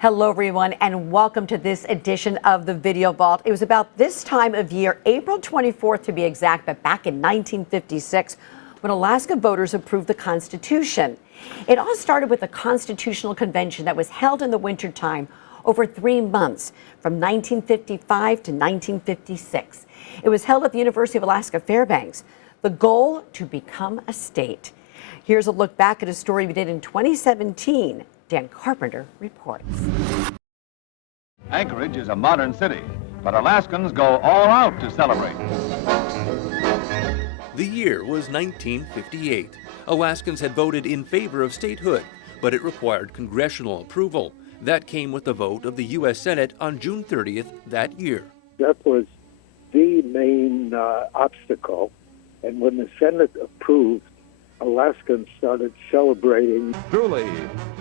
Hello, everyone, and welcome to this edition of the Video Vault. It was about this time of year, April 24th to be exact, but back in 1956, when Alaska voters approved the Constitution. It all started with a constitutional convention that was held in the wintertime over 3 months, from 1955 to 1956. It was held at the University of Alaska Fairbanks. The goal, to become a state. Here's a look back at a story we did in 2017. Dan Carpenter reports. Anchorage is a modern city, but Alaskans go all out to celebrate. The year was 1958. Alaskans had voted in favor of statehood, but it required congressional approval. That came with the vote of the U.S. Senate on June 30th that year. That was the main obstacle, and when the Senate approved, Alaskans started celebrating. Truly,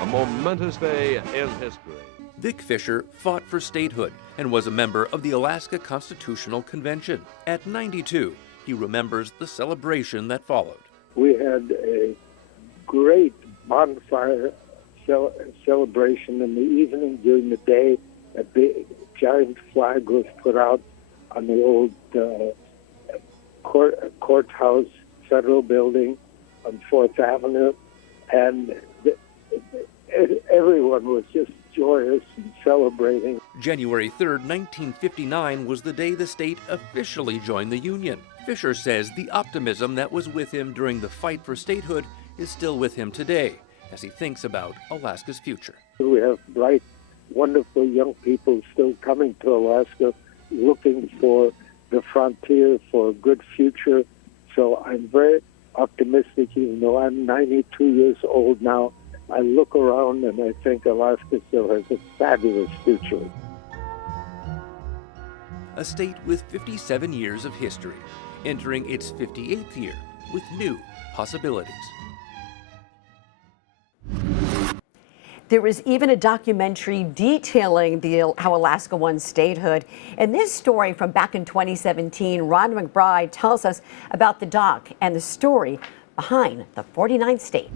a momentous day in history. Vic Fisher fought for statehood and was a member of the Alaska Constitutional Convention. At 92, he remembers the celebration that followed. We had a great bonfire celebration in the evening. During the day, a big giant flag was put out on the old courthouse, federal building on 4th Avenue, and everyone was just joyous and celebrating. January 3rd, 1959 was the day the state officially joined the Union. Fisher says the optimism that was with him during the fight for statehood is still with him today as he thinks about Alaska's future. We have bright, wonderful young people still coming to Alaska looking for the frontier, for a good future. So I'm very optimistic, even though I'm 92 years old now. I look around and I think Alaska still has a fabulous future. A state with 57 years of history, entering its 58th year with new possibilities. There was even a documentary detailing how Alaska won statehood. In this story from back in 2017, Ron McBride tells us about the doc and the story behind the 49th state.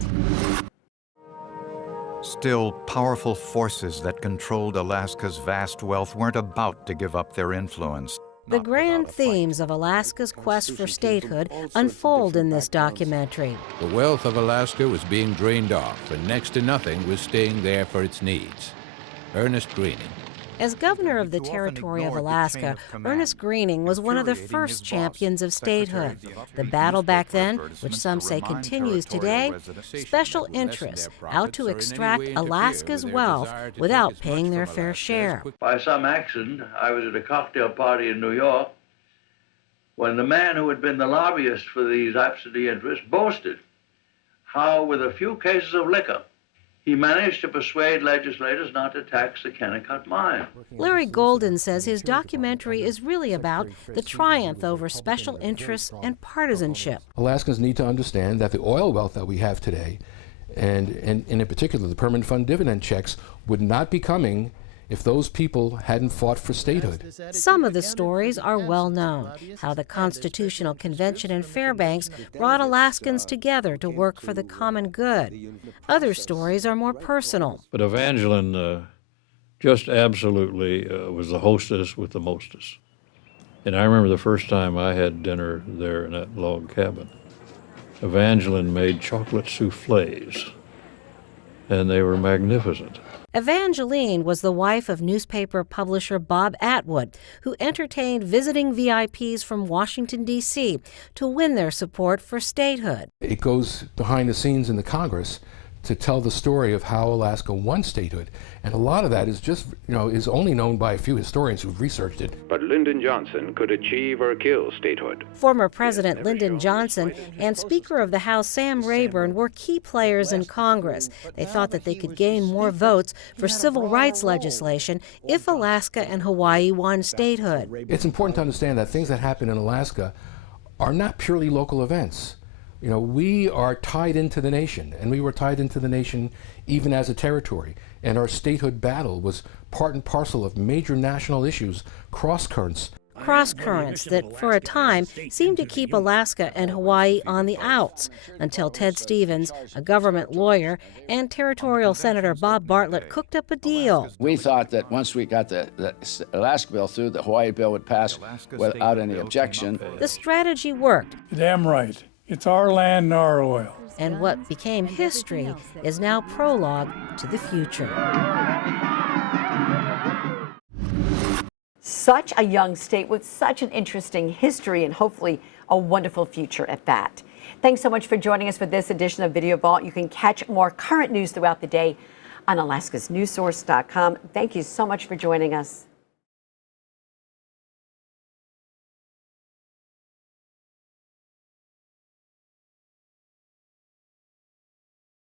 Still, powerful forces that controlled Alaska's vast wealth weren't about to give up their influence. The grand themes of Alaska's quest for statehood unfold in this documentary. The wealth of Alaska was being drained off, and next to nothing was staying there for its needs. Ernest Greening. As governor of the territory of Alaska, Ernest Greening was one of the first champions of statehood. The battle back then, which some say continues today, special interests out to extract Alaska's wealth without paying their fair share. By some accident, I was at a cocktail party in New York when the man who had been the lobbyist for these absentee interests boasted how, with a few cases of liquor, he managed to persuade legislators not to tax the Kennecott mine. Larry Golden says his documentary is really about the triumph over special interests and partisanship. Alaskans need to understand that the oil wealth that we have today, and in particular the permanent fund dividend checks, would not be coming if those people hadn't fought for statehood. Some of the stories are well known, how the Constitutional Convention in Fairbanks brought Alaskans together to work for the common good. Other stories are more personal. But Evangeline just absolutely was the hostess with the mostest. And I remember the first time I had dinner there in that log cabin. Evangeline made chocolate soufflés, and they were magnificent. Evangeline was the wife of newspaper publisher Bob Atwood, who entertained visiting VIPs from Washington, D.C. to win their support for statehood. It goes behind the scenes in the Congress to tell the story of how Alaska won statehood. And a lot of that is just, is only known by a few historians who've researched it. But Lyndon Johnson could achieve or kill statehood. Former President Lyndon Johnson and Speaker of the House Sam Rayburn were key players in Congress. They thought that they could gain more votes for civil rights legislation if Alaska and Hawaii won statehood. It's important to understand that things that happen in Alaska are not purely local events. We are tied into the nation, and we were tied into the nation even as a territory. And our statehood battle was part and parcel of major national issues, cross currents. cross currents that, for a time, seemed to keep Alaska and Hawaii on the outs, until Ted Stevens, a government lawyer, and Territorial Senator Bob Bartlett cooked up a deal. We thought that once we got the Alaska bill through, the Hawaii bill would pass without any objection. The strategy worked. Damn right. It's our land and our oil. And what became history is now prologue to the future. Such a young state with such an interesting history and hopefully a wonderful future at that. Thanks so much for joining us for this edition of Video Vault. You can catch more current news throughout the day on alaskasnewssource.com. Thank you so much for joining us.